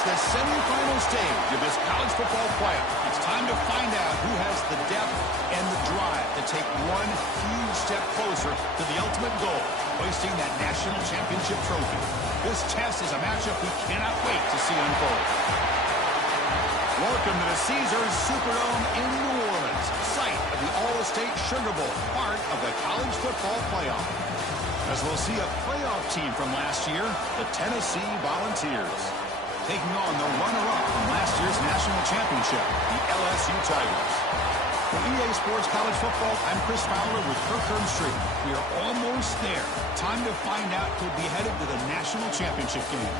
It's the semifinal stage of this college football playoff. It's time to find out who has the depth and the drive to take one huge step closer to the ultimate goal, hoisting that national championship trophy. This test is a matchup we cannot wait to see unfold. Welcome to the Caesars Superdome in New Orleans, site of the All-State Sugar Bowl, part of the college football playoff. As we'll see a playoff team from last year, the Tennessee Volunteers, taking on the runner-up from last year's national championship, the LSU Tigers. For EA Sports College Football, I'm Chris Fowler with Kirk Herbstreit. We are almost there. Time to find out who'll be headed to the national championship game.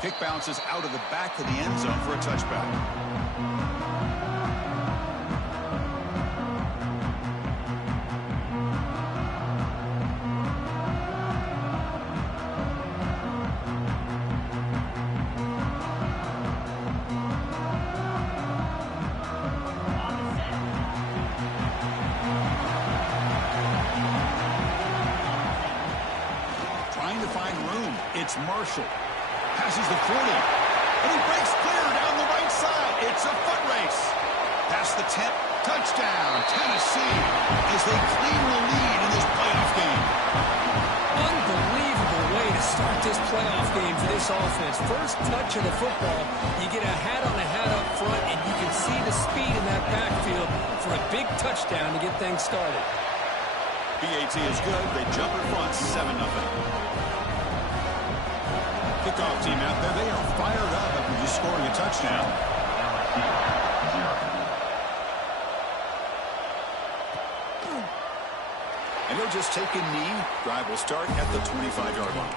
Kick bounces out of the back of the end zone for a touchback. Trying to find room. It's Marshall. Passes the 40, and he breaks clear down the right side. It's a foot race. Past the 10, touchdown, Tennessee, as they claim the lead in this playoff game. Unbelievable way to start this playoff game for this offense. First touch of the football, you get a hat on a hat up front, and you can see the speed in that backfield for a big touchdown to get things started. BAT is good. They jump in front, 7-0. Kickoff team out there, they are fired up after just scoring a touchdown. And he'll just take a knee. Drive will start at the 25-yard line.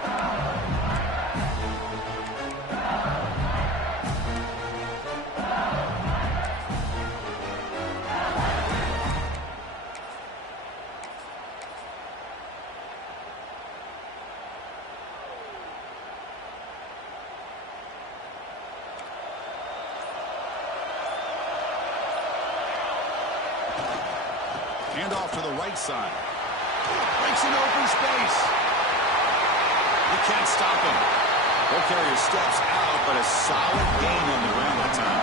Hand off to the right side. Breaks into open space. You can't stop him. He'll carry his steps out, but a solid gain on the ground that time.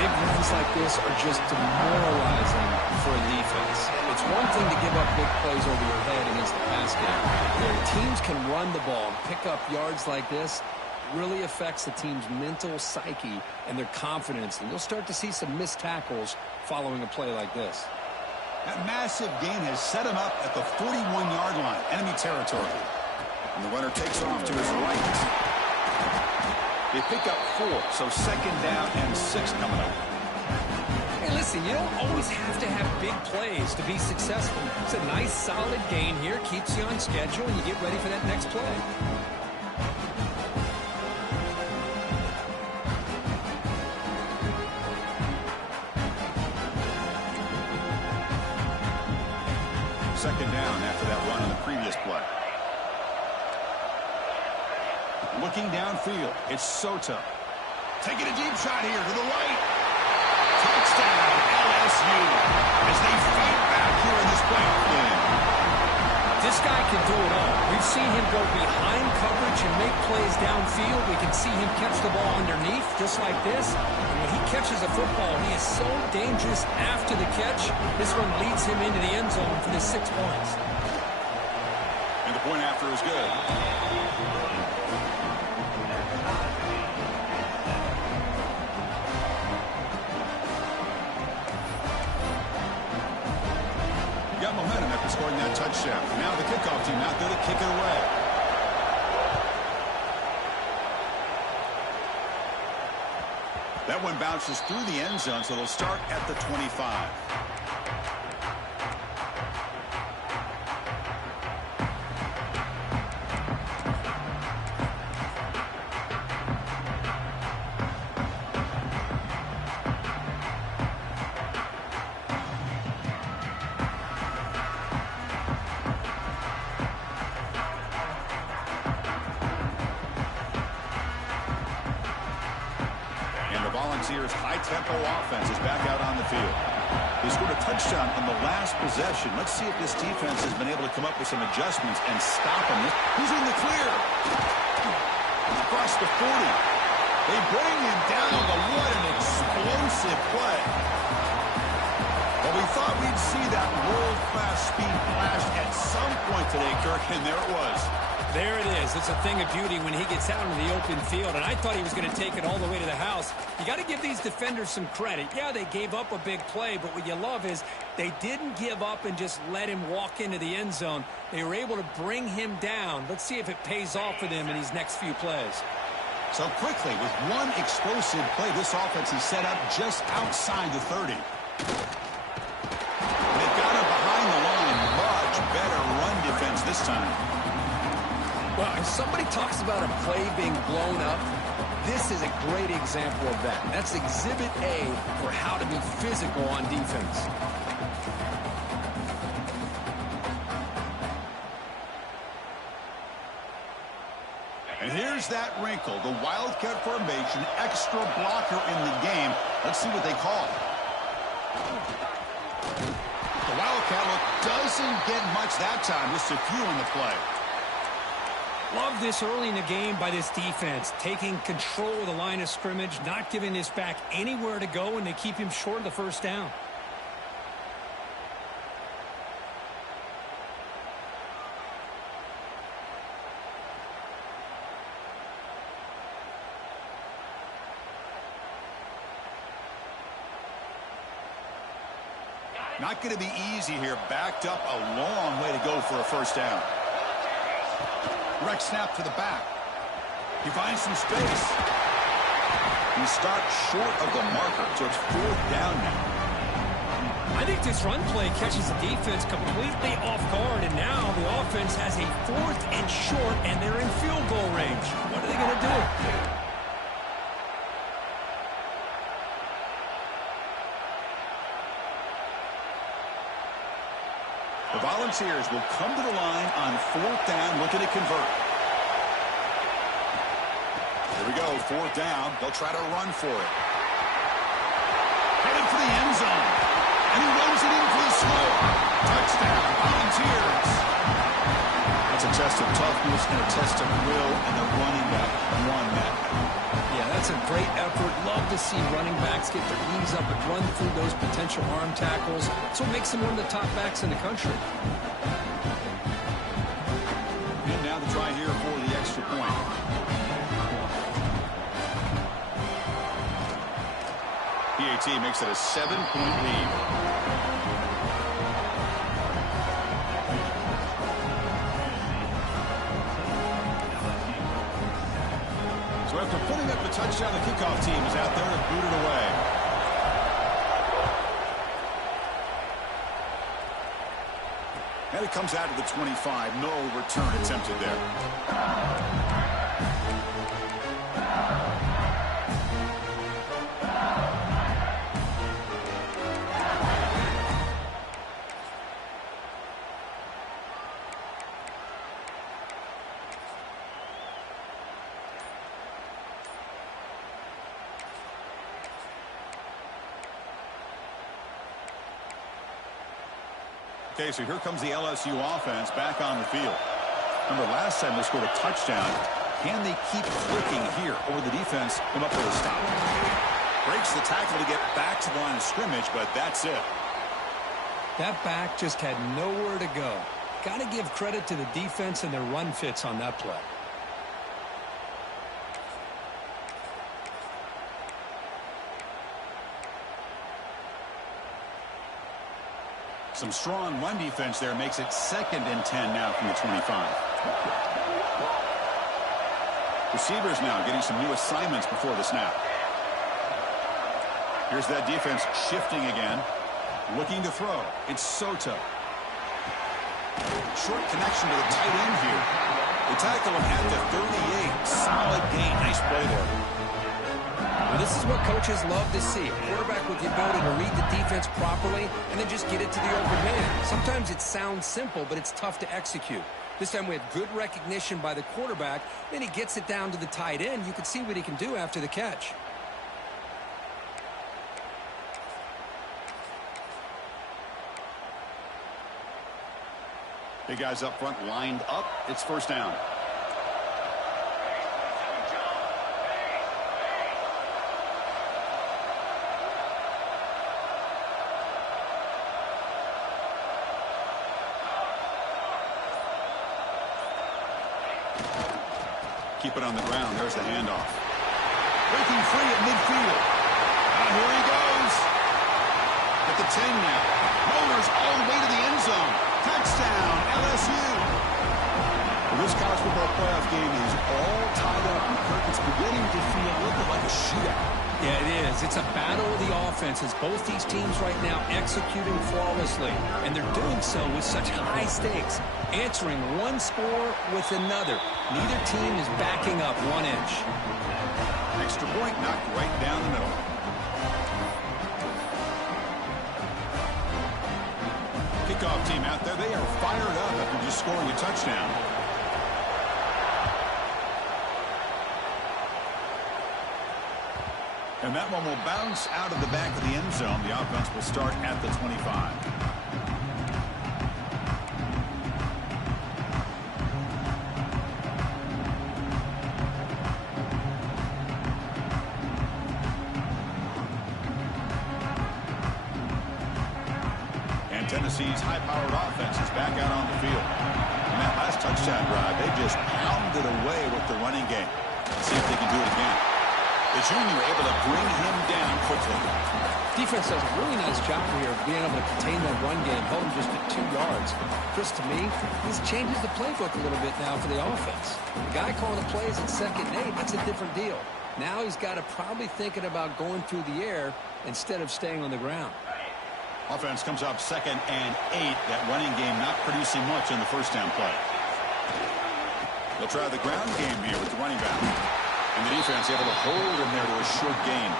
Big runs like this are just demoralizing for a defense. It's one thing to give up big plays over your head against the pass game. Where teams can run the ball and pick up yards like this, really affects the team's mental psyche and their confidence. And you'll start to see some missed tackles following a play like this. That massive gain has set him up at the 41-yard line, enemy territory. And the runner takes off to his right. They pick up 4, so second down and 6 coming up. Hey, listen, you don't always have to have big plays to be successful. It's a nice, solid gain here, keeps you on schedule, and you get ready for that next play. Second down after that run on the previous play. Looking downfield, it's Soto. Taking a deep shot here to the right. Touchdown, LSU, as they fight back here in this playoff game. This guy can do it all. We've seen him go behind coverage and make plays downfield. We can see him catch the ball underneath, just like this. And when he catches a football, he is so dangerous after the catch. This one leads him into the end zone for the 6 points. And the point after is good. Got momentum after scoring that touchdown. Now the kickoff team out there to kick it away. That one bounces through the end zone, so they'll start at the 25. Volunteers' high-tempo offense is back out on the field. They scored a touchdown on the last possession. Let's see if this defense has been able to come up with some adjustments and stop him. He's in the clear. Across the 40. They bring him down, but what an explosive play. Well, we thought we'd see that world-class speed flash at some point today, Kirk, and there it was. There it is. It's a thing of beauty when he gets out into the open field, and I thought he was going to take it all the way to the house. You got to give these defenders some credit. Yeah, they gave up a big play, but what you love is they didn't give up and just let him walk into the end zone. They were able to bring him down. Let's see if it pays off for them in these next few plays. So quickly, with one explosive play, this offense is set up just outside the 30. They've got him behind the line. Much better run defense this time. Well, if somebody talks about a play being blown up, this is a great example of that. That's Exhibit A for how to be physical on defense. And here's that wrinkle, the Wildcat formation, extra blocker in the game. Let's see what they call it. The Wildcat look doesn't get much that time, just a few on the play. Love this early in the game by this defense, taking control of the line of scrimmage, not giving this back anywhere to go, and they keep him short of the first down. Not going to be easy here. Backed up a long way to go for a first down. Direct snap to the back. He finds some space. He stopped short of the marker, so it's fourth down now. I think this run play catches the defense completely off guard, and now the offense has a 4th and short, and they're in field goal range. What are they going to do? The Volunteers will come to the line on 4th down, looking to convert. Here we go, 4th down. They'll try to run for it. Headed for the end zone. And he runs it in for the score. Touchdown, Volunteers. That's a test of toughness and a test of will, and the running back won that. Yeah, that's a great effort. Love to see running backs get their knees up and run through those potential arm tackles. That's what makes them one of the top backs in the country. And now the try here for the extra point. PAT makes it a 7-point lead. So after putting up a touchdown, the kickoff team is out there to boot it away. And it comes out to the 25. No return attempted there. Okay, so here comes the LSU offense back on the field. Remember, last time they scored a touchdown. Can they keep clicking here? Or the defense come up with a stop? Breaks the tackle to get back to the line of scrimmage, but that's it. That back just had nowhere to go. Got to give credit to the defense and their run fits on that play. Some strong run defense there makes it 2nd and 10 now from the 25. Receivers now getting some new assignments before the snap. Here's that defense shifting again. Looking to throw. It's Soto. Short connection to the tight end here. They tackle him at the 38. Solid gain. Nice play there. Well, this is what coaches love to see. A quarterback with the ability to read the defense properly and then just get it to the open man. Sometimes it sounds simple, but it's tough to execute. This time we have good recognition by the quarterback. Then he gets it down to the tight end. You can see what he can do after the catch. Big guys up front lined up. It's first down. Keep it on the ground. There's the handoff. Breaking free at midfield. Here he goes. At the 10 now. Rollers all the way to the end zone. Touchdown, LSU. Well, this college football playoff game is all tied up. It's beginning to feel a little bit like a shootout. Yeah, it is. It's a battle of the offenses. Both these teams right now executing flawlessly, and they're doing so with such high stakes, answering one score with another. Neither team is backing up 1 inch. Extra point knocked right down the middle. Kickoff team out there. They are fired up after just scoring a touchdown. And that one will bounce out of the back of the end zone. The offense will start at the 25. And Tennessee's high-powered offense is back out on the field. In that last touchdown drive, they just pounded away with the running game. Let's see if they can do it again. The junior able to bring him down quickly. Defense does a really nice job here of being able to contain that run game, held him just at 2 yards. Chris, to me, this changes the playbook a little bit now for the offense. The guy calling the plays at 2nd and 8, that's a different deal. Now he's got to probably thinking about going through the air instead of staying on the ground. Offense comes up 2nd and 8. That running game not producing much in the first down play. They'll try the ground game here with the running back. And the defense able to hold him there to a short gain.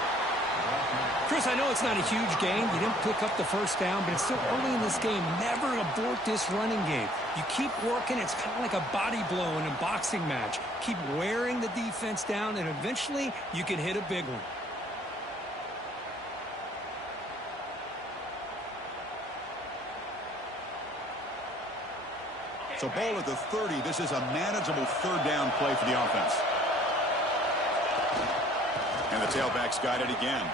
Chris, I know it's not a huge gain. You didn't pick up the first down, but it's still early in this game. Never abort this running game. You keep working. It's kind of like a body blow in a boxing match. Keep wearing the defense down, and eventually you can hit a big one. So ball at the 30. This is a manageable 3rd down play for the offense. And the tailback's got it again.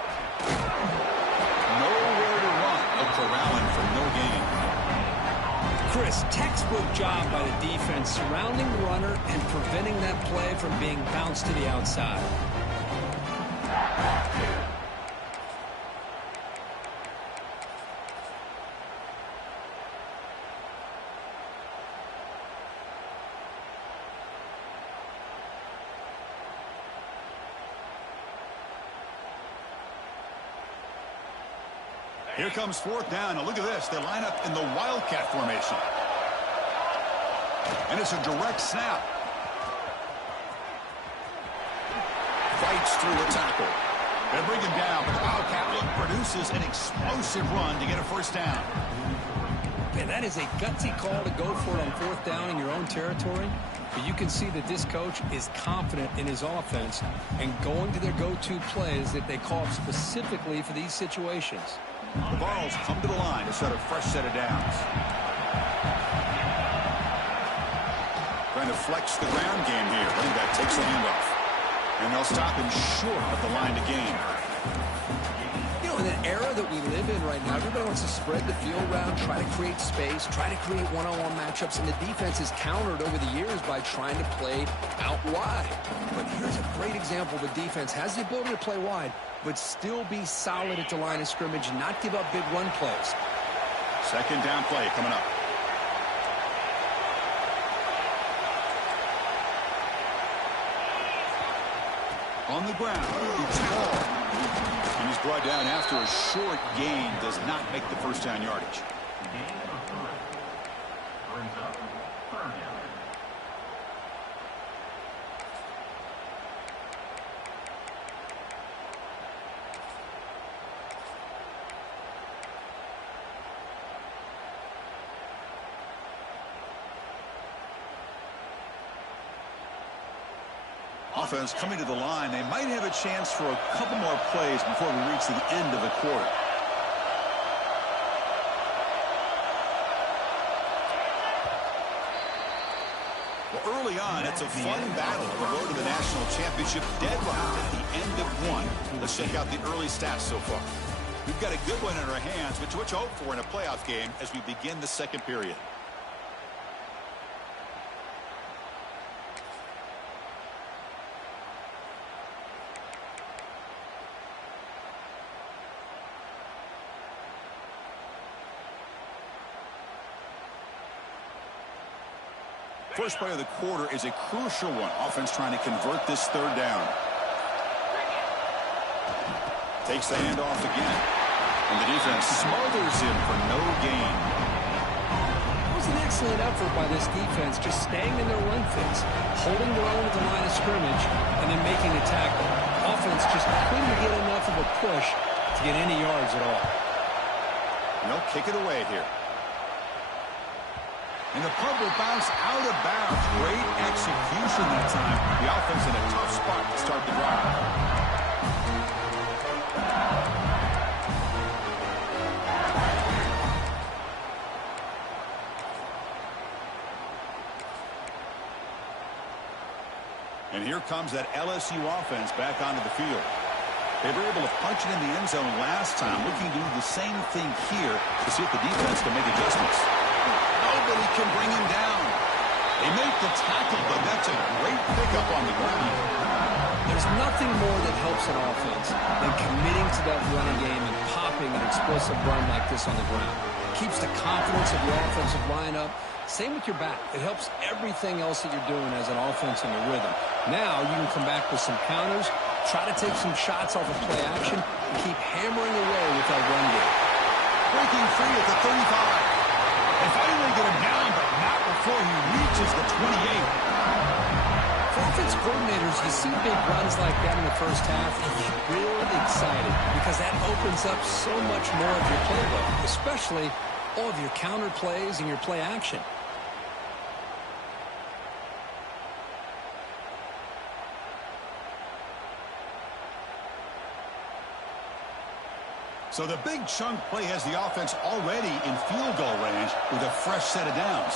Nowhere to run. They'll corral him for no gain. Chris, textbook job by the defense surrounding the runner and preventing that play from being bounced to the outside. Here comes 4th down. Now look at this. They line up in the Wildcat formation. And it's a direct snap. Fights through a tackle. They bring him down, but the Wildcat look produces an explosive run to get a first down. Man, that is a gutsy call to go for it on 4th down in your own territory. But you can see that this coach is confident in his offense and going to their go-to plays that they call specifically for these situations. The balls come to the line to set a fresh set of downs. Trying to flex the ground game here. Running back takes the handoff. And they'll stop him short of the line to gain. You know, in an era that we live in right now, everybody wants to spread the field around, try to create space, try to create one-on-one matchups, and the defense is countered over the years by trying to play out wide. But here's a great example. The defense has the ability to play wide, but still be solid at the line of scrimmage, not give up big run plays. 2nd down play coming up. On the ground, it's Hall. And he's brought down after a short gain. Does not make the first down yardage. Offense coming to the line. They might have a chance for a couple more plays before we reach the end of the quarter. Well, early on, it's a fun battle on the road to the national championship deadlocked at the end of one. Let's check out the early stats so far. We've got a good one in our hands, which what you hope for in a playoff game as we begin the second period. First play of the quarter is a crucial one. Offense trying to convert this third down. Takes the handoff again. And the defense smothers him for no gain. It was an excellent effort by this defense, just staying in their run fits, holding their own at the line of scrimmage, and then making a tackle. Offense just couldn't get enough of a push to get any yards at all. And they'll kick it away here. And the punt will bounce out of bounds. Great execution that time. The offense in a tough spot to start the drive. And here comes that LSU offense back onto the field. They were able to punch it in the end zone last time. Looking to do the same thing here to see if the defense can make adjustments. Nobody can bring him down. They make the tackle, but that's a great pickup on the ground. There's nothing more that helps an offense than committing to that running game and popping an explosive run like this on the ground. Keeps the confidence of your offensive line up. Same with your back. It helps everything else that you're doing as an offense in your rhythm. Now you can come back with some counters, try to take some shots off of play action, and keep hammering away with that run game. Breaking free at the 35. They finally get him down, but not before he reaches the 28. For offense coordinators, you see big runs like that in the first half, and you're really excited because that opens up so much more of your playbook, especially all of your counter plays and your play action. So the big chunk play has the offense already in field goal range with a fresh set of downs.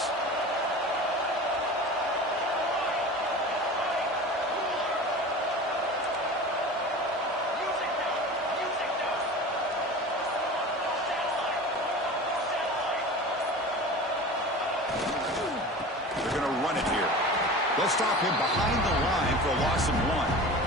They're going to run it here. They'll stop him behind the line for a loss of 1.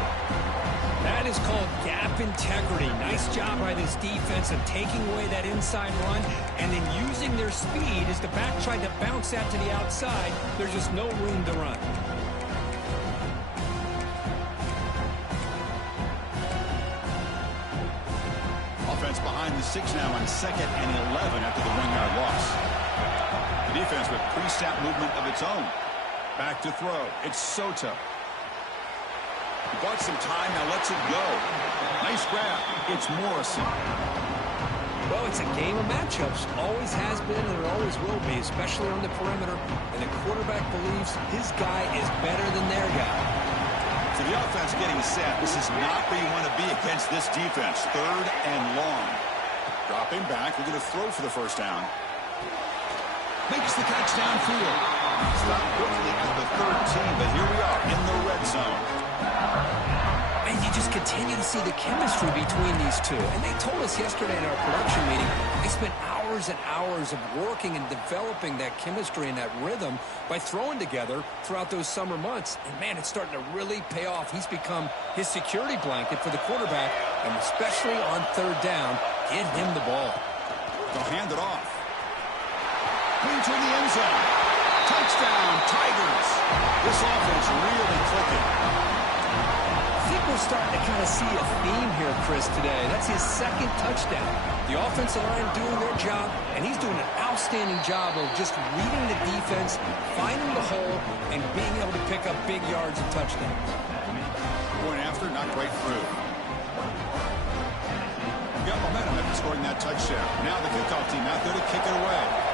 That is called gap integrity. Nice job by this defense of taking away that inside run and then using their speed as the back tried to bounce that to the outside. There's just no room to run. Offense behind the 6 now on 2nd and 11 after the 1-yard loss. The defense with pre-snap movement of its own. Back to throw. It's Soto. He bought some time, now lets it go. Nice grab. It's Morrison. Well, it's a game of matchups. Always has been and it always will be, especially on the perimeter. And the quarterback believes his guy is better than their guy. So the offense getting set. This is not where you want to be against this defense. 3rd and long. Dropping back. We're going to throw for the first down. Makes the catch downfield. Stopped quickly at the 13, but here we are in the red zone. And you just continue to see the chemistry between these two. And they told us yesterday in our production meeting, they spent hours and hours of working and developing that chemistry and that rhythm by throwing together throughout those summer months. And, man, it's starting to really pay off. He's become his security blanket for the quarterback, and especially on 3rd down, get him the ball. They'll hand it off. Clean to the end zone. Touchdown, Tigers. This offense really clicking. I think we're starting to kind of see a theme here, Chris, today. That's his second touchdown. The offensive line doing their job, and he's doing an outstanding job of just reading the defense, finding the hole, and being able to pick up big yards and touchdowns. Point after, not quite through. Got momentum after scoring that touchdown. Now the kickoff team out there to kick it away.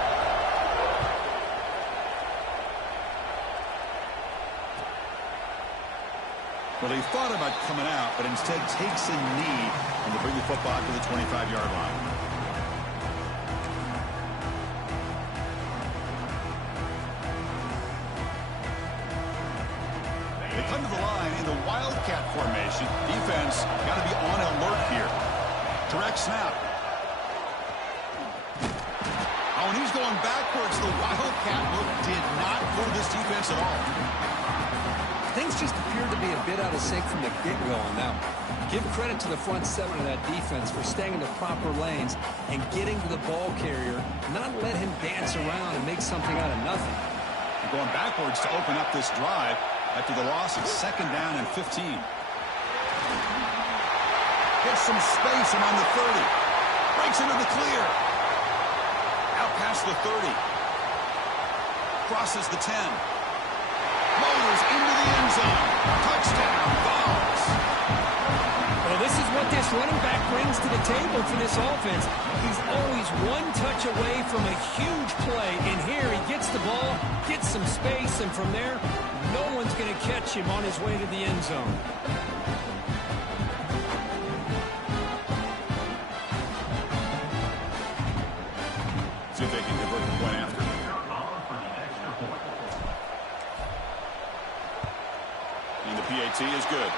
Well, he thought about coming out, but instead takes a knee and to bring the football to the 25-yard line. They come to the line in the Wildcat formation. Defense got to be on alert here. Direct snap. Oh, and he's going backwards. The Wildcat look did not for this defense at all. Things just appeared to be a bit out of sync from the get-go on that one. Give credit to the front seven of that defense for staying in the proper lanes and getting to the ball carrier, not let him dance around and make something out of nothing. Going backwards to open up this drive after the loss of 2nd down and 15. Gets some space and on the 30. Breaks into the clear. Out past the 30. Crosses the 10. Motors into the end zone. Touchdown. Balls. Well, this is what this running back brings to the table for this offense. He's always one touch away from a huge play. And here he gets the ball, gets some space, and from there, no one's going to catch him on his way to the end zone. See if they can convert the point after. And the PAT is good.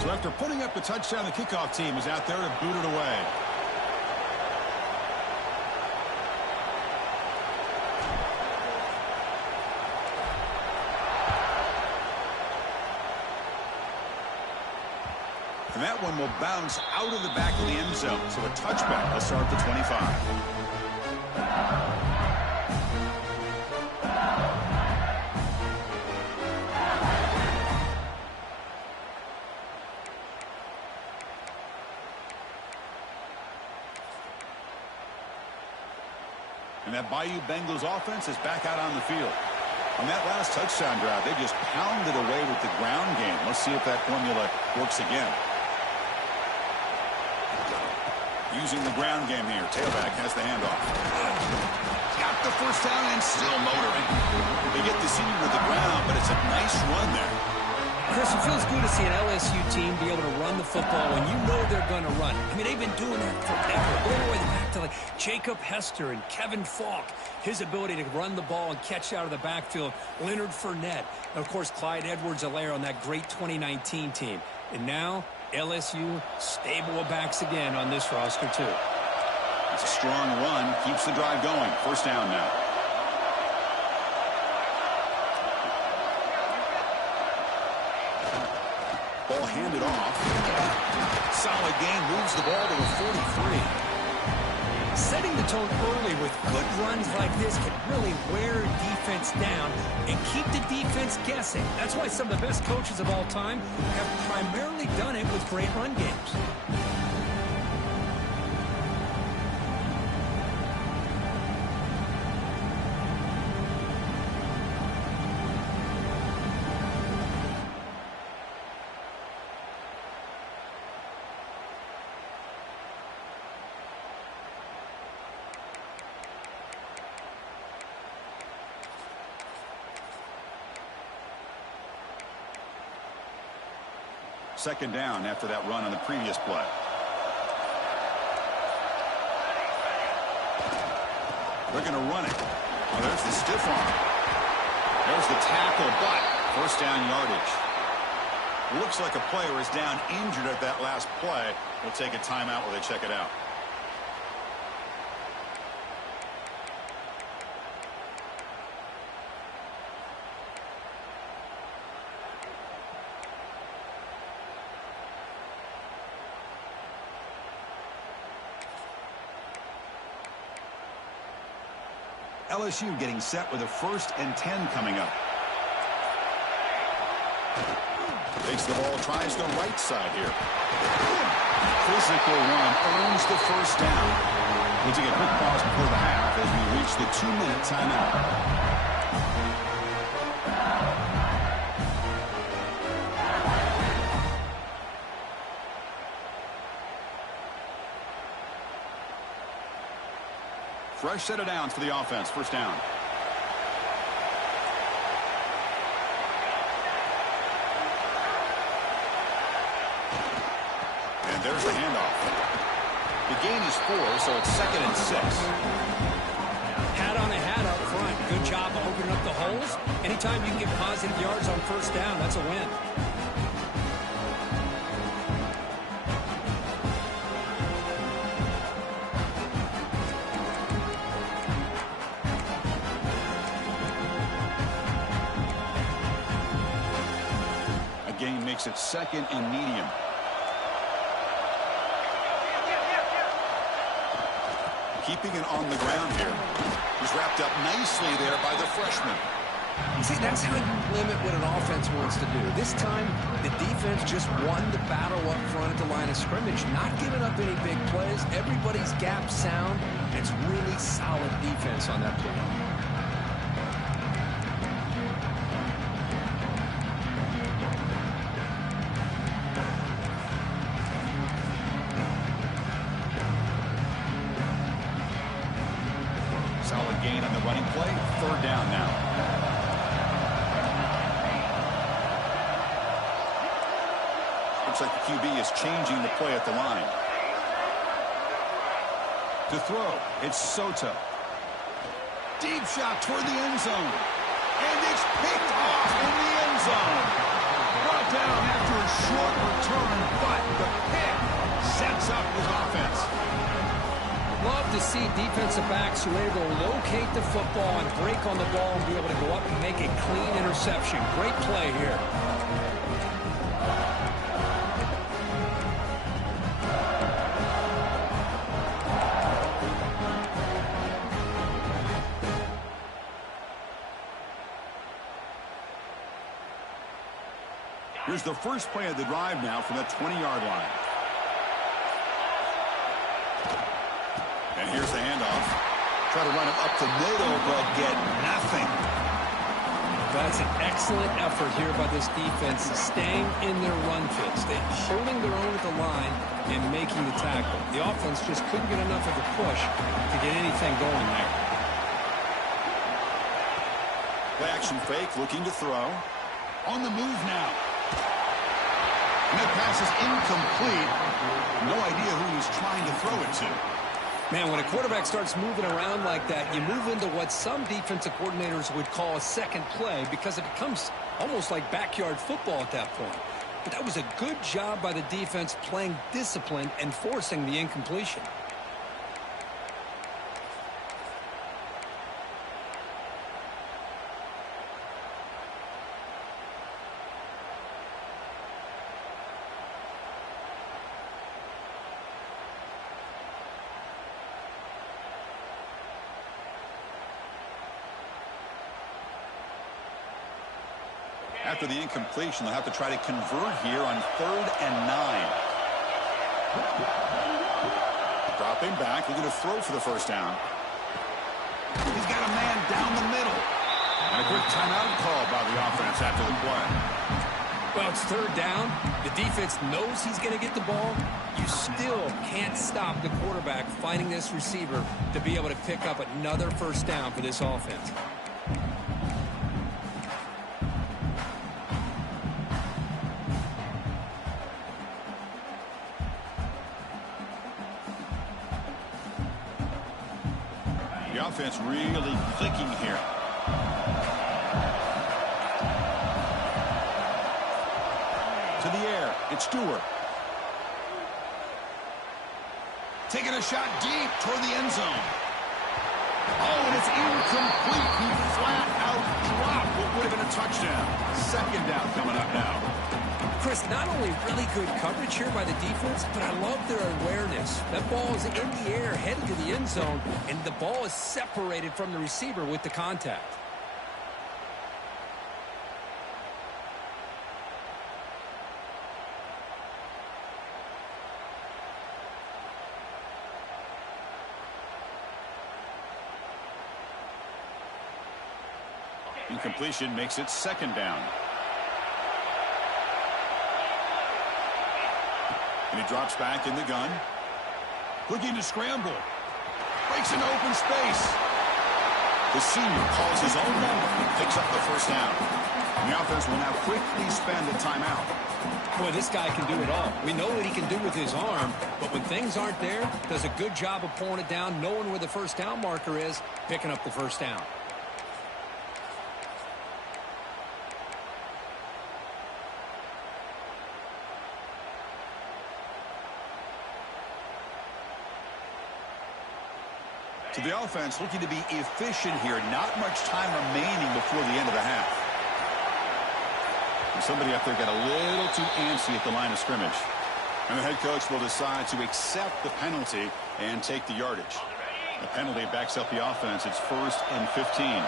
So after putting up the touchdown, the kickoff team is out there to boot it away. And that one will bounce out of the back of the end zone. So a touchback will start at the 25. And that Bayou Bengals offense is back out on the field. On that last touchdown drive, they just pounded away with the ground game. Let's see if that formula works again. Using the ground game here. Tailback has the handoff. Got the first down and still motoring. They get the senior to the ground, but it's a nice run there. Chris, it feels good to see an LSU team be able to run the football when you know they're going to run. I mean, they've been doing that forever. All the way back to like Jacob Hester and Kevin Falk. His ability to run the ball and catch out of the backfield. Leonard Fournette. And, of course, Clyde Edwards-Helaire on that great 2019 team. And now, LSU stable of backs again on this roster, too. It's a strong run. Keeps the drive going. First down now. Ball handed off. Solid game. Moves the ball to the 43. Setting the tone early with good runs like this can really wear a defense down and keep the defense guessing. That's why some of the best coaches of all time have primarily done it with great run games. Second down after that run on the previous play. They're going to run it. Oh, there's the stiff arm. There's the tackle, but first down yardage. Looks like a player is down injured at that last play. We'll take a timeout while they check it out. LSU getting set with a 1st and 10 coming up. Takes the ball, tries the right side here. Physical one, earns the 1st down. We'll take a quick pause before the half as we reach the 2-minute timeout. Fresh set of downs for the offense. 1st down. And there's the handoff. The gain is 4, so it's 2nd and 6. Hat on a hat up front. Good job of opening up the holes. Anytime you can get positive yards on 1st down, that's a win. Gain makes it 2nd and medium. Keeping it on the ground here. He's wrapped up nicely there by the freshman. See, that's how you limit what an offense wants to do. This time, the defense just won the battle up front at the line of scrimmage, not giving up any big plays. Everybody's gap sound. It's really solid defense on that play. Solid gain on the running play. 3rd down now. Looks like the QB is changing the play at the line. To throw, it's Soto. Deep shot toward the end zone. And it's picked off in the end zone. Brought down after a short return, but the pick sets up his offense. Love to see defensive backs who are able to locate the football and break on the ball and be able to go up and make a clean interception. Great play here. Here's the first play of the drive now from the 20-yard line. And here's the handoff. Try to run it up the middle, but get nothing. That's an excellent effort here by this defense, staying in their run fits. They're holding their own at the line and making the tackle. The offense just couldn't get enough of a push to get anything going there. Play action fake, looking to throw. On the move now. And that pass is incomplete. No idea who he's trying to throw it to. Man, when a quarterback starts moving around like that, you move into what some defensive coordinators would call a second play because it becomes almost like backyard football at that point. But that was a good job by the defense playing discipline and forcing the incompletion. After the incompletion, they'll have to try to convert here on 3rd and 9. Dropping back, looking to throw for the 1st down. He's got a man down the middle. And a quick timeout call by the offense after the play. Well, it's 3rd down. The defense knows he's going to get the ball. You still can't stop the quarterback finding this receiver to be able to pick up another 1st down for this offense. The offense really clicking here. To the air, it's Stewart. Taking a shot deep toward the end zone. Oh, and it's incomplete. He flat out dropped what would have been a touchdown. 2nd down coming up now. Chris, not only really good coverage here by the defense, but I love their awareness. That ball is in the air, headed to the end zone, and the ball is separated from the receiver with the contact. Incompletion makes it second down. And he drops back in the gun. Looking to scramble. Breaks into open space. The senior calls his own number and picks up the first down. And the offense will now quickly spend a timeout. Boy, this guy can do it all. We know what he can do with his arm, but when things aren't there, does a good job of pulling it down, knowing where the first down marker is, picking up the first down. To the offense, looking to be efficient here. Not much time remaining before the end of the half. And somebody up there got a little too antsy at the line of scrimmage. And the head coach will decide to accept the penalty and take the yardage. The penalty backs up the offense. It's 1st and 15.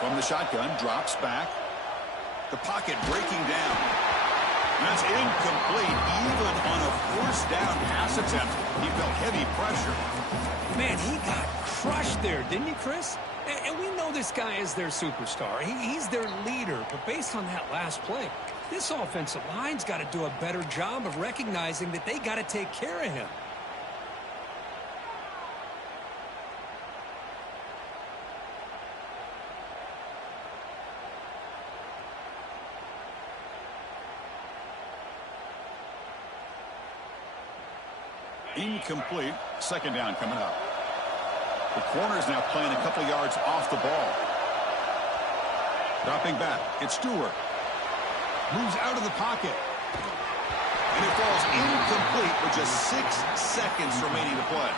From the shotgun, drops back. The pocket breaking down. That's incomplete. Even on a first down pass attempt, he felt heavy pressure. Man, he got crushed there, didn't he, Chris? And we know this guy is their superstar. He's their leader. But based on that last play, this offensive line's got to do a better job of recognizing that they got to take care of him. Incomplete. Second down coming up. The corner's now playing a couple yards off the ball. Dropping back. It's Stewart. Moves out of the pocket. And it falls incomplete with just 6 seconds remaining to play.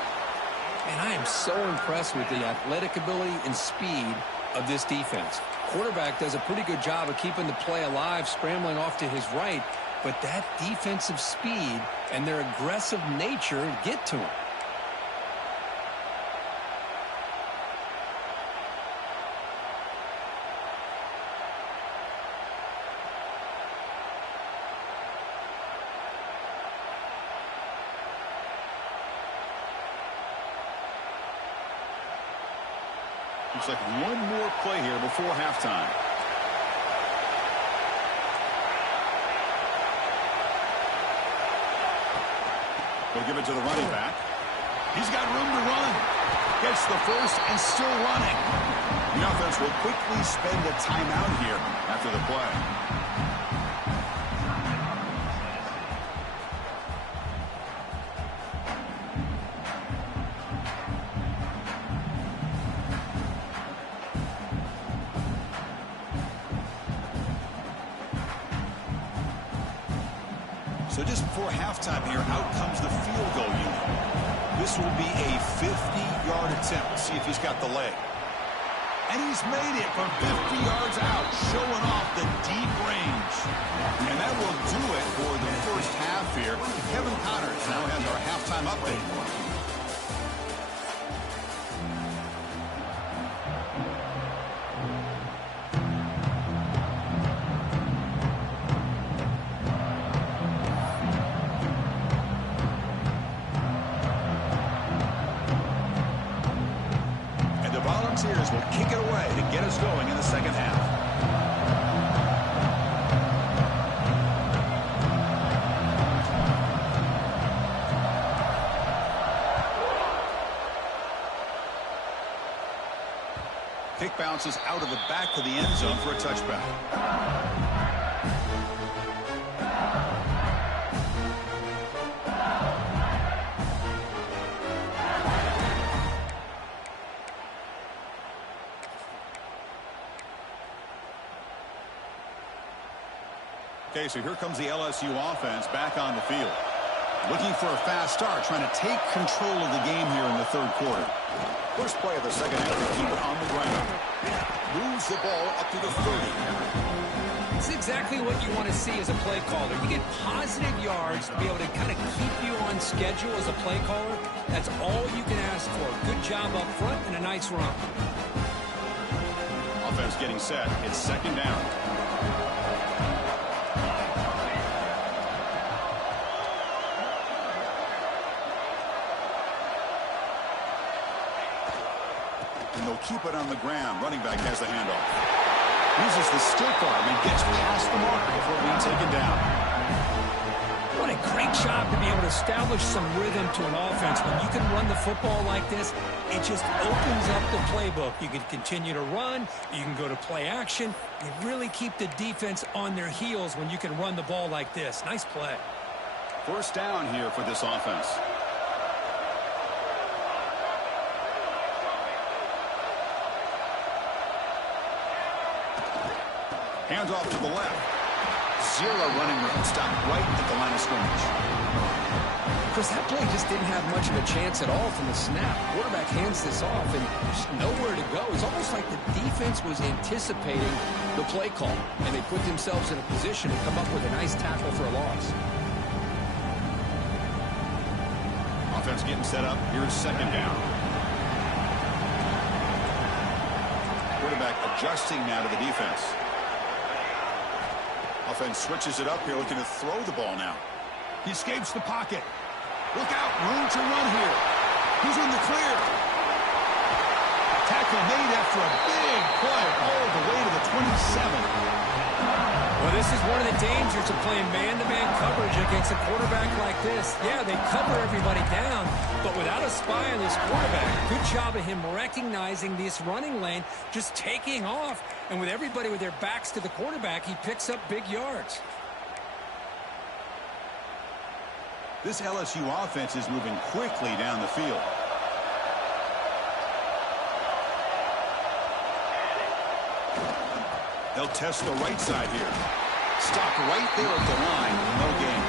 And I am so impressed with the athletic ability and speed of this defense. Quarterback does a pretty good job of keeping the play alive, scrambling off to his right. But that defensive speed and their aggressive nature get to him. Looks like one more play here before halftime. They'll give it to the running back. He's got room to run. Gets the first and still running. The offense will quickly spend a timeout here after the play. So just before halftime here, out comes the field goal unit. This will be a 50-yard attempt. See if he's got the leg. And he's made it from 50 yards out, showing off the deep range. And that will do it for the first half here. Kevin Connors now has our halftime update. Volunteers will kick it away to get us going in the second half. Kick bounces out of the back of the end zone for a touchback. Okay, so here comes the LSU offense back on the field. Looking for a fast start, trying to take control of the game here in the third quarter. First play of the second half, they keep it on the ground. Moves the ball up to the 30. It's exactly what you want to see as a play caller. You get positive yards to be able to kind of keep you on schedule as a play caller. That's all you can ask for. Good job up front and a nice run. Offense getting set. It's second down. And they'll keep it on the ground. Running back has the handoff. Uses the stick arm and gets past the mark before being taken down. What a great job to be able to establish some rhythm to an offense. When you can run the football like this, it just opens up the playbook. You can continue to run. You can go to play action. You really keep the defense on their heels when you can run the ball like this. Nice play. First down here for this offense. Hands off to the left. Zero running room. Stopped right at the line of scrimmage. Chris, that play just didn't have much of a chance at all from the snap. Quarterback hands this off and just nowhere to go. It's almost like the defense was anticipating the play call, and they put themselves in a position to come up with a nice tackle for a loss. Offense getting set up. Here's second down. Quarterback adjusting now to the defense. Offense switches it up here, looking to throw the ball now. He escapes the pocket. Look out, room to run here. He's in the clear. Tackle made after a big play all the way to the 27. Well, this is one of the dangers of playing man-to-man coverage against a quarterback like this. Yeah, they cover everybody down, but without a spy on this quarterback, good job of him recognizing this running lane, just taking off, and with everybody with their backs to the quarterback, he picks up big yards. This LSU offense is moving quickly down the field. They'll test the right side here. Stop right there at the line. No gain.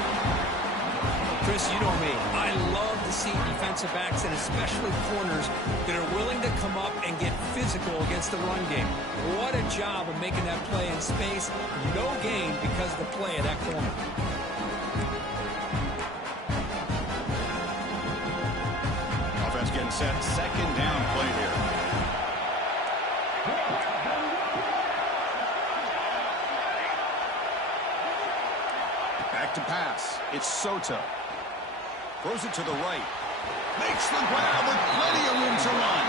Chris, you know me. I love to see defensive backs and especially corners that are willing to come up and get physical against the run game. What a job of making that play in space. No gain because of the play of that corner. Offense getting set. Second down play here. Back to pass. It's Soto. Throws it to the right. Makes the grab with plenty of room to run.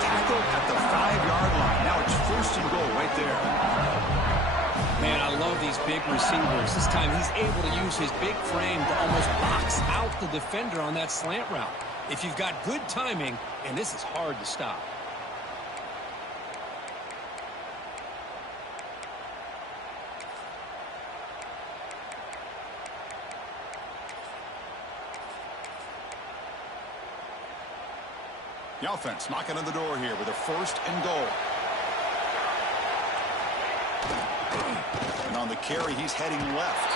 Tackled at the 5-yard line. Now it's first and goal right there. Man, I love these big receivers. This time he's able to use his big frame to almost box out the defender on that slant route. If you've got good timing, and this is hard to stop. The offense knocking on the door here with a first and goal. And on the carry, he's heading left.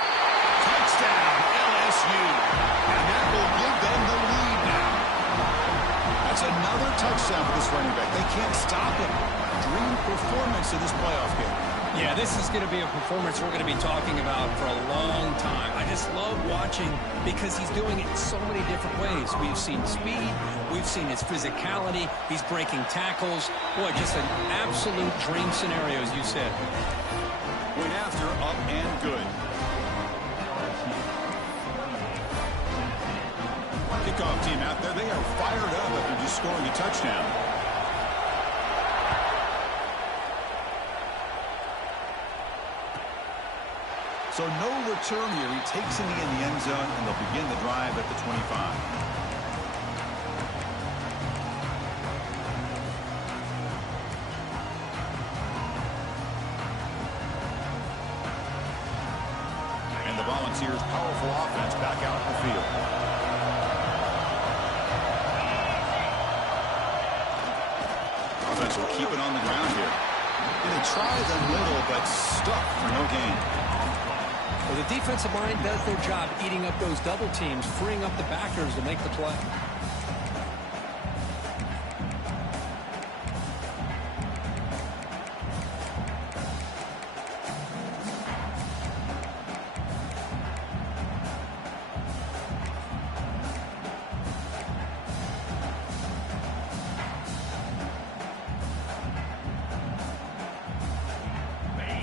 Touchdown, LSU. And that will give them the lead now. That's another touchdown for this running back. They can't stop him. Dream performance in this playoff game. Yeah, this is going to be a performance we're going to be talking about for a long time. I just love watching because he's doing it in so many different ways. We've seen speed. We've seen his physicality. He's breaking tackles. Boy, just an absolute dream scenario, as you said. Went after, up and good. Kickoff team out there. They are fired up after just scoring a touchdown. So no return here. He takes it in the end zone, and they'll begin the drive at the 25. And the Volunteers' powerful offense back out in the field. Offense will keep it on the ground here. And they try the middle, but stuck for no gain. Well, the defensive line does their job eating up those double teams, freeing up the backers to make the play.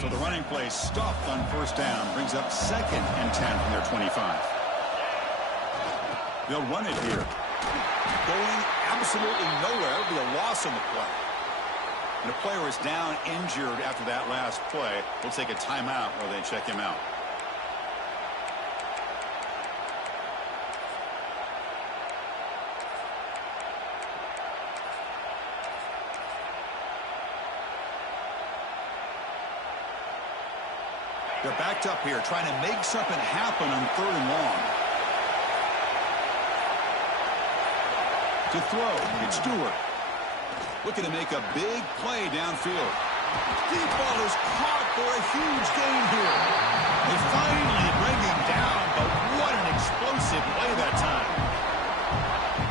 So the running play stuffed on first down brings up 2nd and 10 from their 25. They'll run it here. Going absolutely nowhere. It'll be a loss on the play. And the player is down injured after that last play. We'll take a timeout while they check him out. They're backed up here, trying to make something happen on 3rd and long. To throw, it's Stewart. Looking to make a big play downfield. Deep ball is caught for a huge gain here. They finally bring him down, but what an explosive play that time.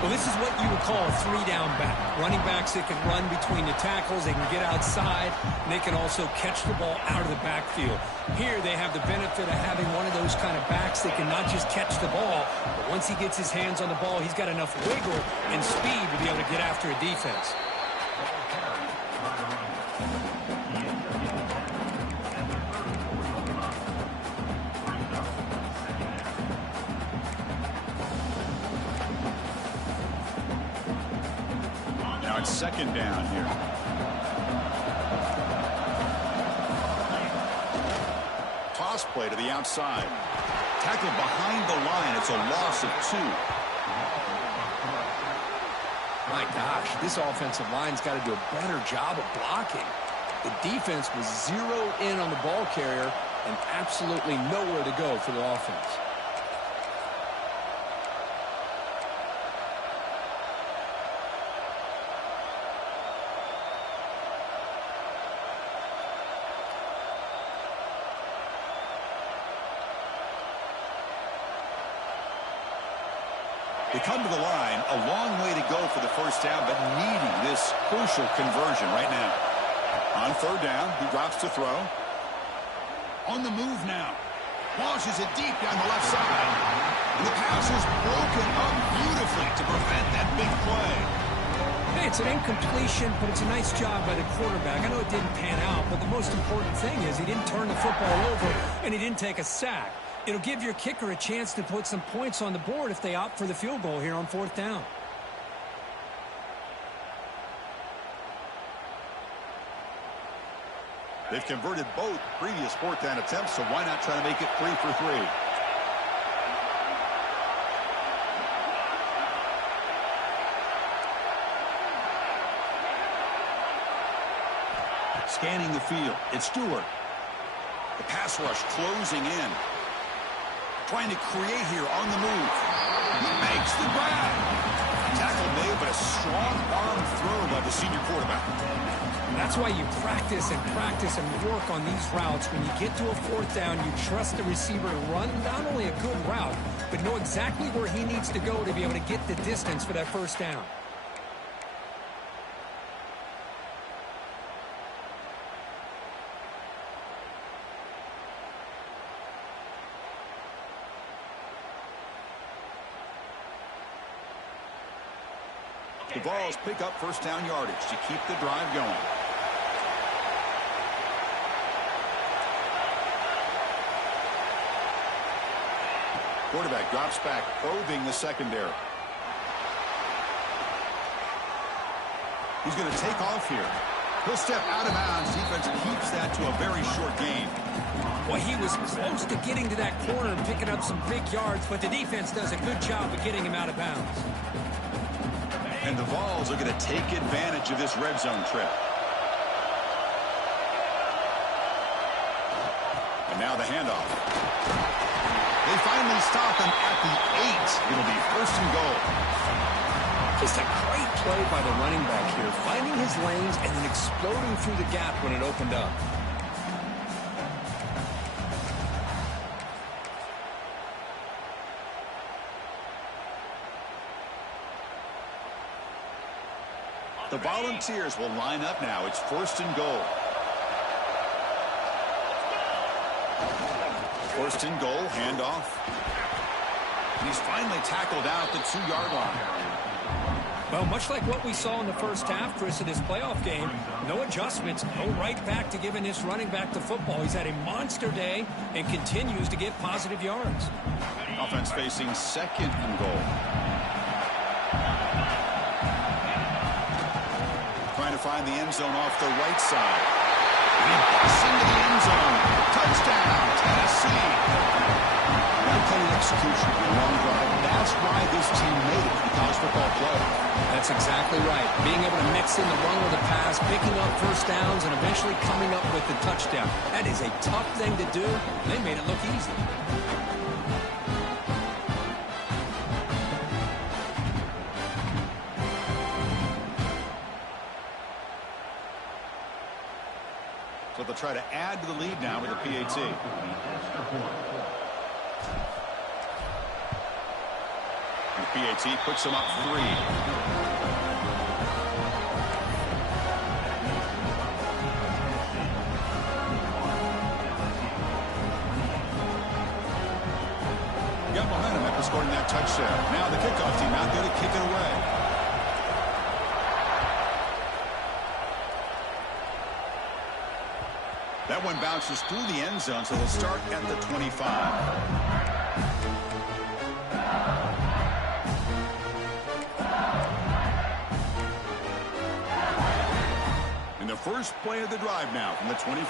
Well, this is what you would call a 3-down back. Running backs that can run between the tackles, they can get outside, and they can also catch the ball out of the backfield. Here they have the benefit of having one of those kind of backs that can not just catch the ball, but once he gets his hands on the ball, he's got enough wiggle and speed to be able to get after a defense. Now it's 2nd down here. Toss play to the outside. Tackled behind the line. It's a loss of 2. My gosh, this offensive line's got to do a better job of blocking. The defense was zeroed in on the ball carrier and absolutely nowhere to go for the offense. They come to the line, a long way to go for the first down, but needing this crucial conversion right now. On 3rd down, he drops to throw. On the move now. Launches it deep down the left side. And the pass is broken up beautifully to prevent that big play. Hey, it's an incompletion, but it's a nice job by the quarterback. I know it didn't pan out, but the most important thing is he didn't turn the football over, and he didn't take a sack. It'll give your kicker a chance to put some points on the board if they opt for the field goal here on 4th down. They've converted both previous 4th down attempts, so why not try to make it 3 for 3? Scanning the field, it's Stewart. The pass rush closing in. Trying to create here on the move. He makes the grab. Tackle made, but a strong arm throw by the senior quarterback. That's why you practice and work on these routes. When you get to a 4th down, you trust the receiver to run not only a good route, but know exactly where he needs to go to be able to get the distance for that first down. The Vols pick up first down yardage to keep the drive going. Quarterback drops back, probing the secondary. He's going to take off here. He'll step out of bounds. Defense keeps that to a very short gain. Well, he was close to getting to that corner and picking up some big yards, but the defense does a good job of getting him out of bounds. And the Vols are going to take advantage of this red zone trip. And now the handoff. They finally stop him at the 8. It'll be 1st and goal. Just a great play by the running back here, finding his lanes and then exploding through the gap when it opened up. Volunteers will line up now. It's 1st and goal. 1st and goal, handoff. And he's finally tackled out at the 2-yard line. Well, much like what we saw in the first half, Chris, in this playoff game, no adjustments, go right back to giving this running back the football. He's had a monster day and continues to get positive yards. Offense facing 2nd and goal. Trying to find the end zone off the right side. And he busts into the end zone. Touchdown, Tennessee. That kind of execution in a long drive, that's why this team made it to the college football playoff. That's exactly right. Being able to mix in the run with the pass, picking up first downs, and eventually coming up with the touchdown. That is a tough thing to do. They made it look easy. So they'll try to add to the lead now with a PAT. The PAT puts them up 3. Got momentum after scoring that touchdown. Now the kickoff team out there to kick it away. That one bounces through the end zone, so they'll start at the 25. In the first play of the drive now from the 25.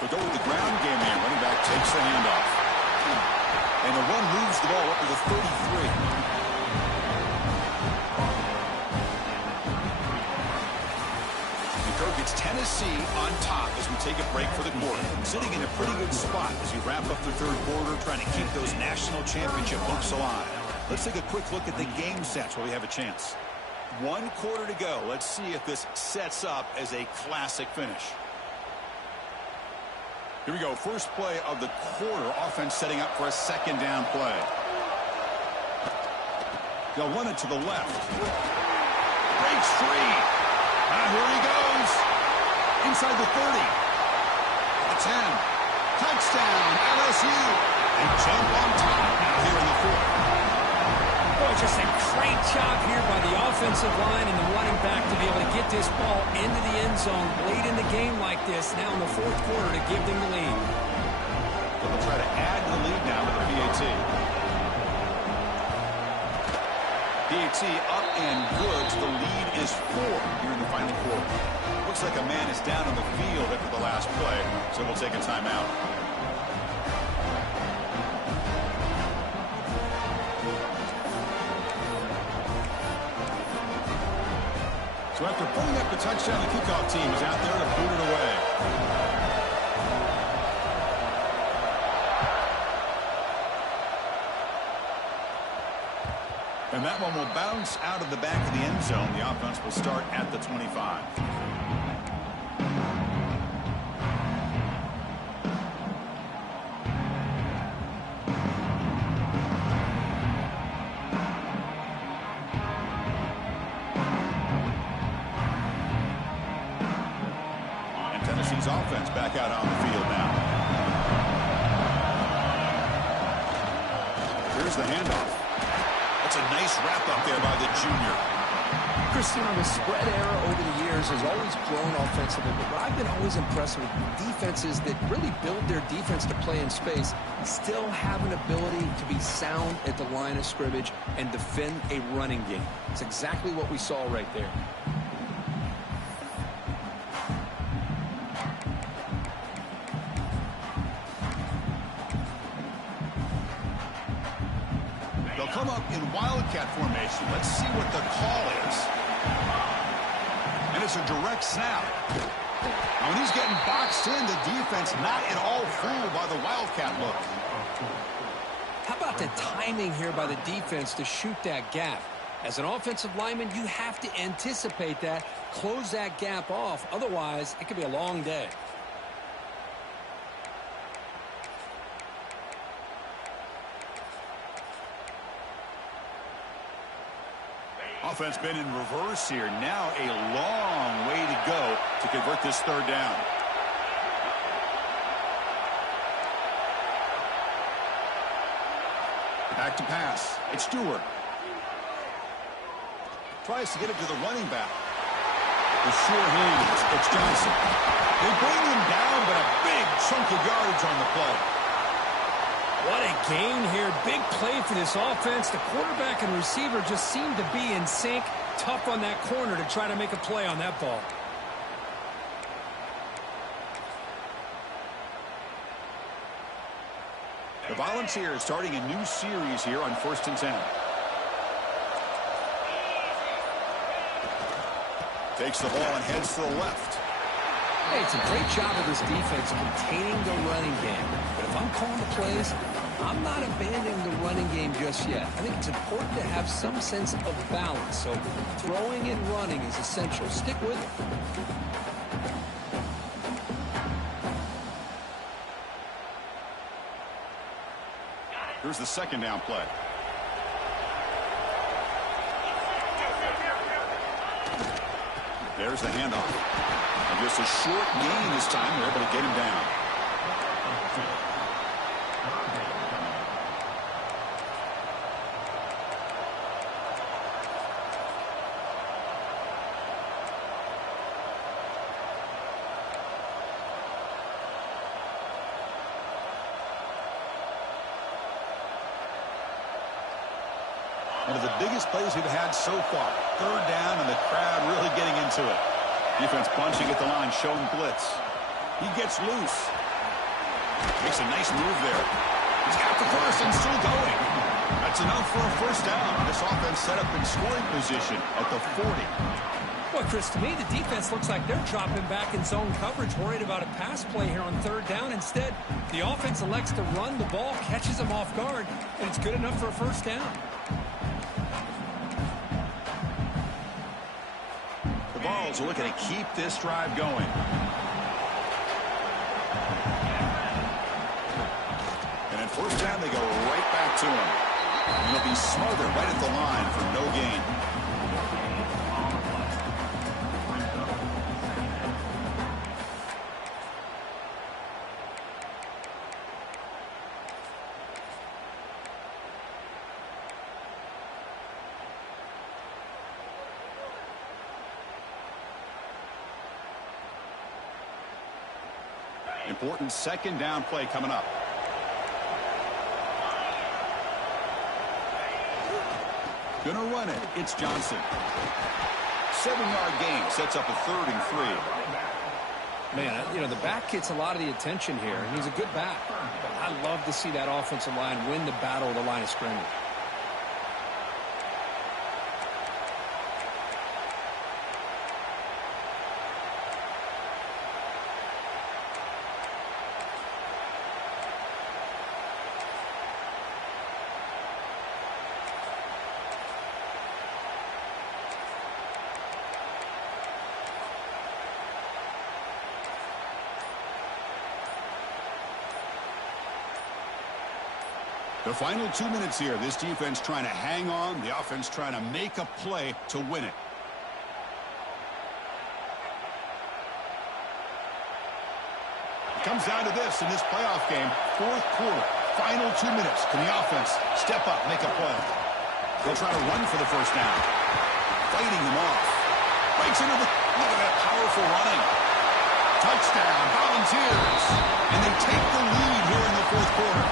They go with the ground game here. Running back takes the handoff. And the run moves the ball up to the 33. It's Tennessee on top as we take a break for the quarter. Sitting in a pretty good spot as you wrap up the 3rd quarter, trying to keep those national championship hopes alive. Let's take a quick look at the game sets where we have a chance. 1 quarter to go. Let's see if this sets up as a classic finish. Here we go. First play of the quarter. Offense setting up for a 2nd down play. They'll run it to the left. Breaks free. Here he goes. Inside the 30. The 10. Touchdown, LSU. They jump on top now here in the 4th. Boy, just a great job here by the offensive line and the running back to be able to get this ball into the end zone late in the game like this, now in the 4th quarter to give them the lead. They'll try to add to the lead now with the PAT. PAT up and good. So the lead is 4 here in the final quarter. Looks like a man is down on the field after the last play, so we'll take a timeout. So after pulling up the touchdown, the kickoff team is out there to boot it away. And that one will bounce out of the back of the end zone. The offense will start at the 25. And Tennessee's offense back out on the field now. Here's the handoff. That's a nice wrap up there by the junior. Christian, the spread era over the years has always grown offensively, but I've been always impressed with defenses that really build their defense to play in space, still have an ability to be sound at the line of scrimmage and defend a running game. It's exactly what we saw right there. Come up in wildcat formation. Let's see what the call is. And it's a direct snap. Now when he's getting boxed in, the defense not at all fooled by the wildcat look. How about the timing here by the defense to shoot that gap? As an offensive lineman, you have to anticipate that, close that gap off. Otherwise, it could be a long day. Offense been in reverse here. Now a long way to go to convert this third down. Back to pass. It's Stewart. Tries to get it to the running back. With sure hands, it's Johnson. They bring him down, but a big chunk of yardage on the play. What a gain here. Big play for this offense. The quarterback and receiver just seem to be in sync. Tough on that corner to try to make a play on that ball. The Volunteers starting a new series here on 1st and 10. Takes the ball and heads to the left. Hey, it's a great job of this defense containing the running game. But if I'm calling the plays, I'm not abandoning the running game just yet. I think it's important to have some sense of balance. So throwing and running is essential. Stick with it. Here's the second down play. There's the handoff. And just a short gain this time. They're able to get him down. One of the biggest plays we've had so far. Third down and the crowd really getting into it. Defense bunching at the line, showing blitz. He gets loose. Makes a nice move there. He's got the first and still going. That's enough for a first down. This offense set up in scoring position at the 40. Well, Chris, to me, the defense looks like they're dropping back in zone coverage, worried about a pass play here on third down. Instead, the offense elects to run the ball, catches them off guard, and it's good enough for a first down. The Vols are looking to keep this drive going. And at first down, they go right back to him. And he'll be smothered right at the line for no gain. Important second down play coming up. Gonna run it. It's Johnson. 7-yard gain sets up a 3rd and 3. Man, you know, the back gets a lot of the attention here, and he's a good back. But I love to see that offensive line win the battle of the line of scrimmage. The final 2 minutes here. This defense trying to hang on. The offense trying to make a play to win it. It comes down to this in this playoff game. 4th quarter. Final 2 minutes. Can the offense step up, make a play? They'll try to run for the first down. Fighting them off. Breaks into the... Look at that powerful running. Touchdown, Volunteers. And they take the lead here in the 4th quarter.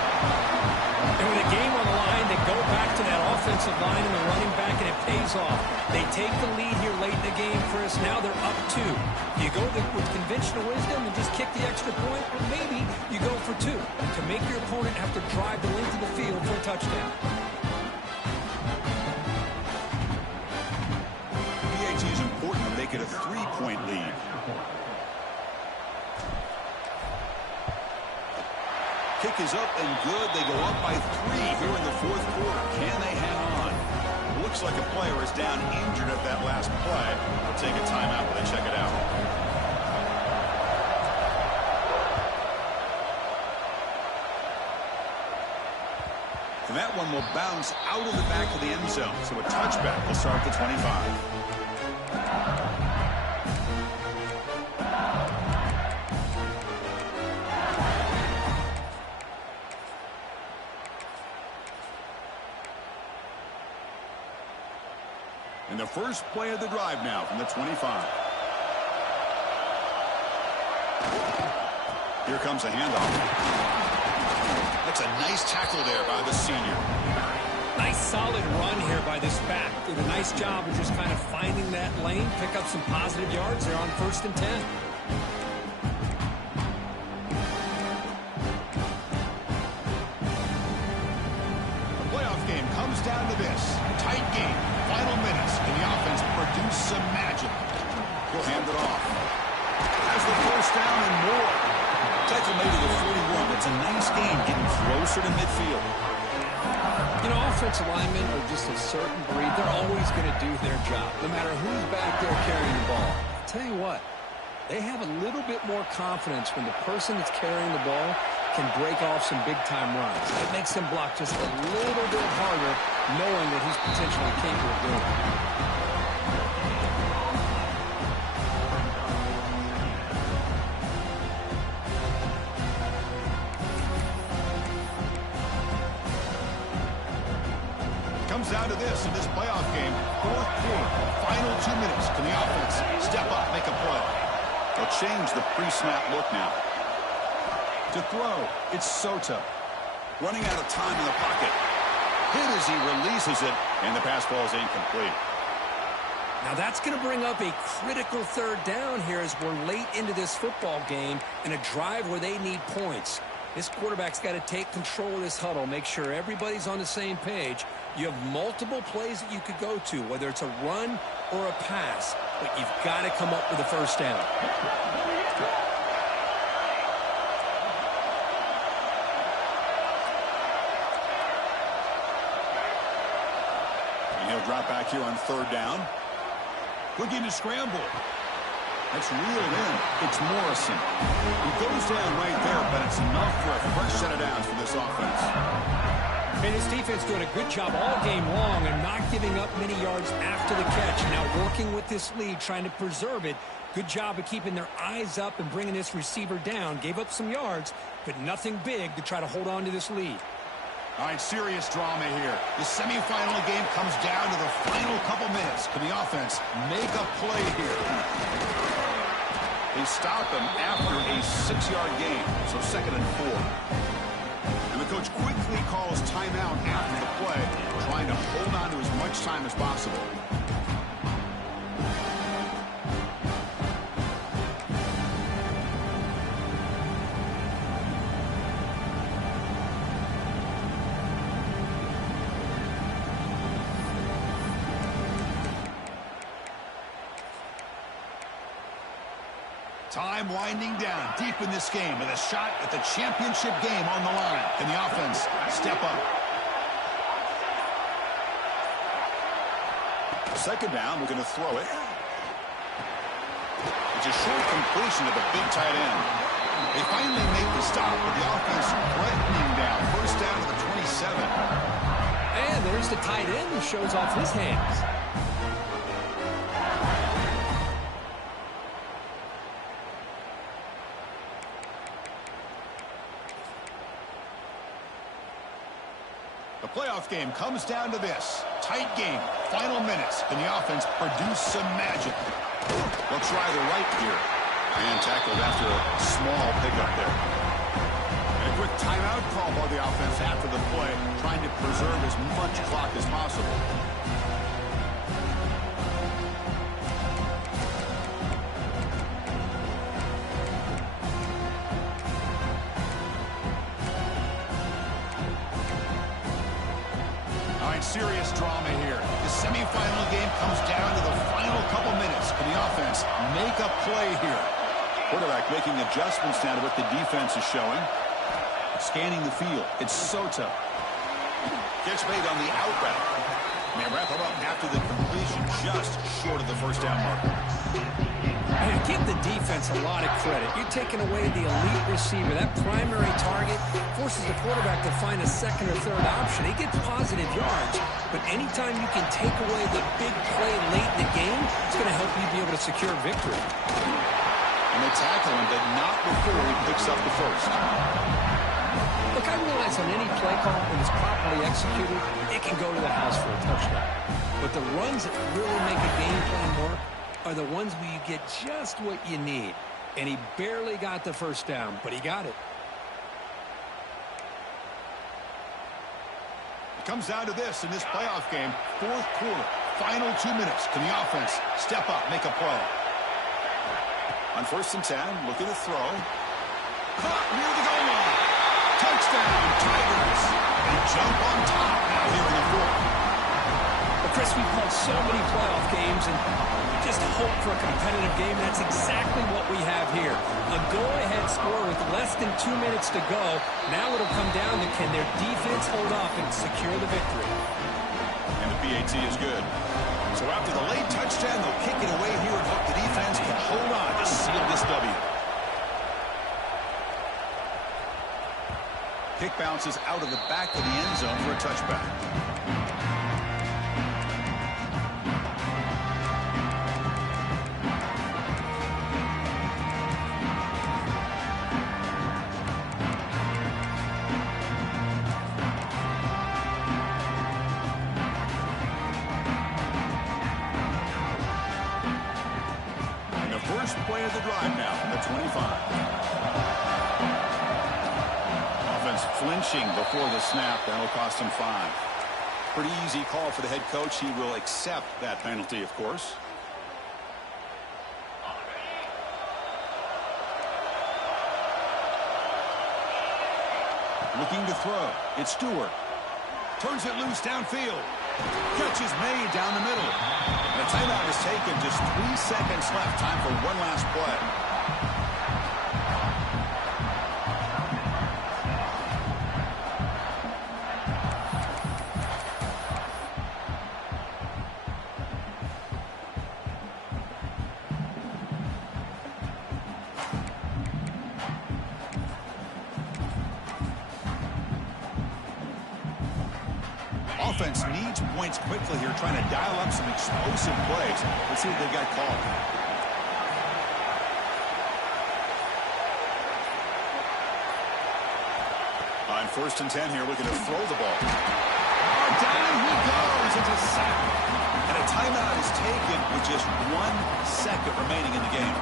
And with a game on the line, they go back to that offensive line and the running back, and it pays off. They take the lead here late in the game, Chris. Now they're up 2. You go with conventional wisdom and just kick the extra point, or maybe you go for 2 to make your opponent have to drive the length of the field for a touchdown. PAT is important to make it a 3-point lead. Kick is up and good. They go up by 3 here in the 4th quarter. Can they hang on? Looks like a player is down injured at that last play. They'll take a timeout when they check it out. And that one will bounce out of the back of the end zone. So a touchback will start the 25. And the first play of the drive now from the 25. Here comes a handoff. That's a nice tackle there by the senior. Nice solid run here by this back. Did a nice job of just kind of finding that lane, pick up some positive yards there on 1st and 10. The playoff game comes down to this. Tight game. Final minutes. Can the offense produce some magic? He'll hand it off. Has the first down and more. Tackle made to the 41. It's a nice game getting closer to midfield. You know, offensive linemen are just a certain breed. They're always going to do their job, no matter who's back there carrying the ball. I'll tell you what, they have a little bit more confidence when the person that's carrying the ball can break off some big-time runs. It makes them block just a little bit harder, knowing that he's potentially capable of doing it. Comes down to this in this playoff game. 4th quarter, final 2 minutes. Can the offense step up, make a play? They'll change the pre-snap look now. To throw, it's Sota. Running out of time in the pocket. Hit as he releases it, and the pass ball is incomplete. Now that's going to bring up a critical 3rd down here as we're late into this football game and a drive where they need points. This quarterback's got to take control of this huddle, make sure everybody's on the same page. You have multiple plays that you could go to, whether it's a run or a pass, but you've got to come up with a first down. And he'll drop back here on 3rd down. Looking to scramble. That's reeled in. It's Morrison. He goes down right there, but it's enough for a fresh set of downs for this offense. And his defense doing a good job all game long and not giving up many yards after the catch. Now working with this lead, trying to preserve it. Good job of keeping their eyes up and bringing this receiver down. Gave up some yards, but nothing big to try to hold on to this lead. All right, serious drama here. The semifinal game comes down to the final couple minutes. Can the offense make a play here? They stop him after a 6-yard gain, so 2nd and 4. And the coach quickly calls timeout after the play, trying to hold on to as much time as possible. Time winding down deep in this game with a shot at the championship game on the line. Can the offense step up? 2nd down, we're going to throw it. It's a short completion to the big tight end. They finally make the stop with the offense threatening down. 1st down to the 27. And there's the tight end who shows off his hands. The playoff game comes down to this. Tight game. Final minutes. Can the offense produce some magic? They'll try the right here. And tackled after a small pickup there. And a quick timeout call by the offense after the play, trying to preserve as much clock as possible. Serious drama here. The semifinal game comes down to the final couple minutes. Can the offense make a play here? Quarterback making adjustments now to what the defense is showing. Scanning the field. It's Sota. Gets made on the out route. And they wrap him up after the completion, just short of the 1st down marker. And give the defense a lot of credit. You're taking away the elite receiver. That primary target forces the quarterback to find a second or third option. He gets positive yards, but anytime you can take away the big play late in the game, it's going to help you be able to secure victory. And they tackle him, but not before he picks up the first. Look, I realize on any play call, when it's properly executed, it can go to the house for a touchdown. But the runs that really make a game plan work are the ones where you get just what you need. And he barely got the first down, but he got it. It comes down to this in this playoff game. Fourth quarter, final 2 minutes. Can the offense step up, make a play? On 1st and 10, looking to throw. Caught near the goal line. Touchdown, Tigers. They jump on top now here in the fourth. Well, Chris, we've called so many playoff games and just hope for a competitive game. That's exactly what we have here. A go-ahead score with less than 2 minutes to go. Now it'll come down to can their defense hold up and secure the victory. And the PAT is good. So after the late touchdown, they'll kick it away here and hope the defense can hold on to seal this W. Kick bounces out of the back of the end zone for a touchback. And the first play of the drive now from the 25. Flinching before the snap. That'll cost him 5. Pretty easy call for the head coach. He will accept that penalty, of course. Looking to throw. It's Stewart. Turns it loose downfield. Catch is made down the middle. And a timeout is taken. Just 3 seconds left. Time for one last play. Offense needs points quickly here, trying to dial up some explosive plays. Let's see what they got called. On 1st and 10 here, looking to throw the ball. Oh, down he goes. It's a sack. And a timeout is taken with just 1 second remaining in the game.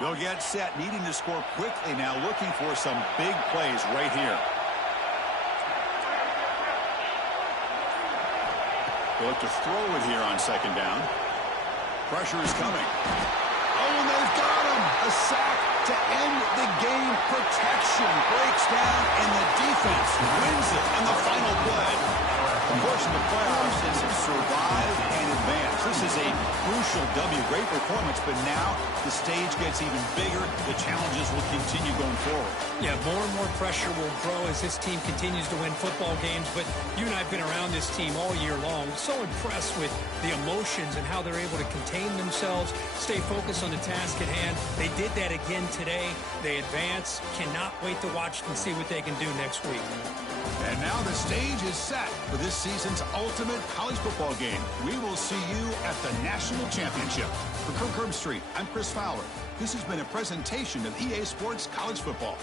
They'll get set, needing to score quickly now, looking for some big plays right here. They'll look to throw it here on 2nd down. Pressure is coming. Oh, and they've got him. A sack to end the game. Protection breaks down, and the defense wins it in the final play. Of course, in the playoffs, it's survive and advance. This is a crucial W. Great performance, but now the stage gets even bigger. The challenges will continue going forward. Yeah, more and more pressure will grow as this team continues to win football games. But you and I have been around this team all year long. So impressed with the emotions and how they're able to contain themselves, stay focused on the task at hand. They did that again today. They advance. Cannot wait to watch and see what they can do next week. And now the stage is set for this season's ultimate college football game. We will see you at the National Championship. For Kirk Herbstreit, I'm Chris Fowler. This has been a presentation of EA Sports College Football.